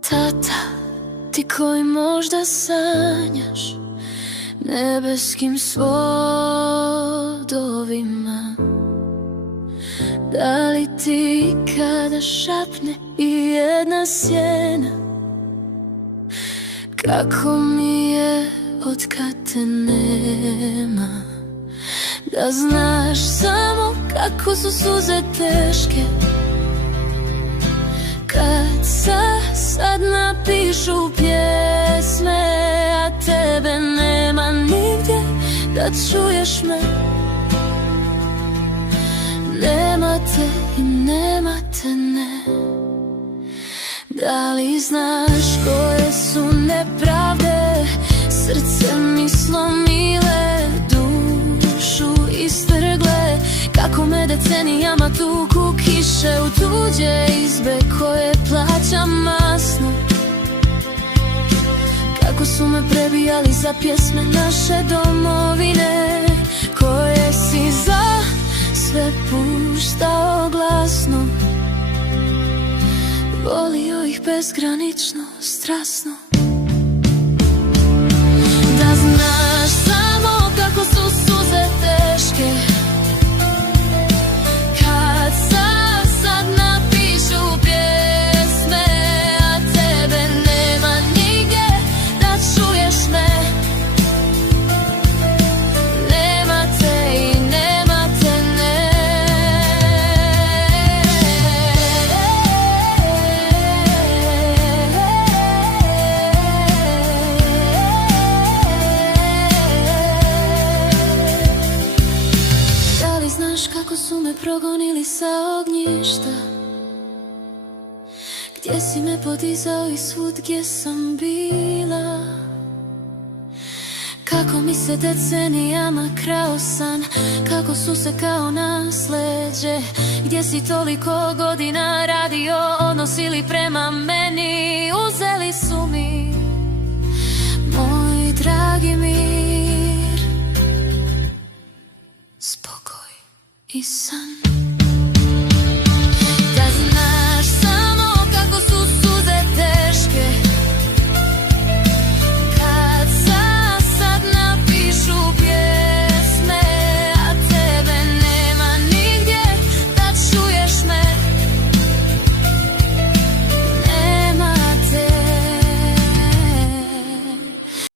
Tata, ti koji možda sanjaš nebeskim svodovima, da li ti kada šapne i jedna sjena, kako mi je od kad te nema? Da znaš samo kako su suze teške kad sad napišu pjesme, a tebe nema nigdje da čuješ me. Nema te i nema te, ne. Da li znaš koje su nepravde srce mi slomile, dušu istrgle, kako me decenijama tuku kiše u tuđe izbe koje plaćam masno, kako su me prebijali za pjesme naše domovine, koje si za sve puštao glasno, volio ih bezgranično, strasno. Da znaš samo kako su suze teške kad sad napišu pjesme, a tebe nema nigdje da čuješ me. Nema te i nema te, ne. Da li znaš kako su me progonili sa ognjišta, gdje si me podizao i svud gdje sam bila, kako mi se decenijama krao san, kako su se kao nasleđe, gdje si toliko godina radio, odnosili prema meni, uzeli su mi moj dragi mir, spokoj i san.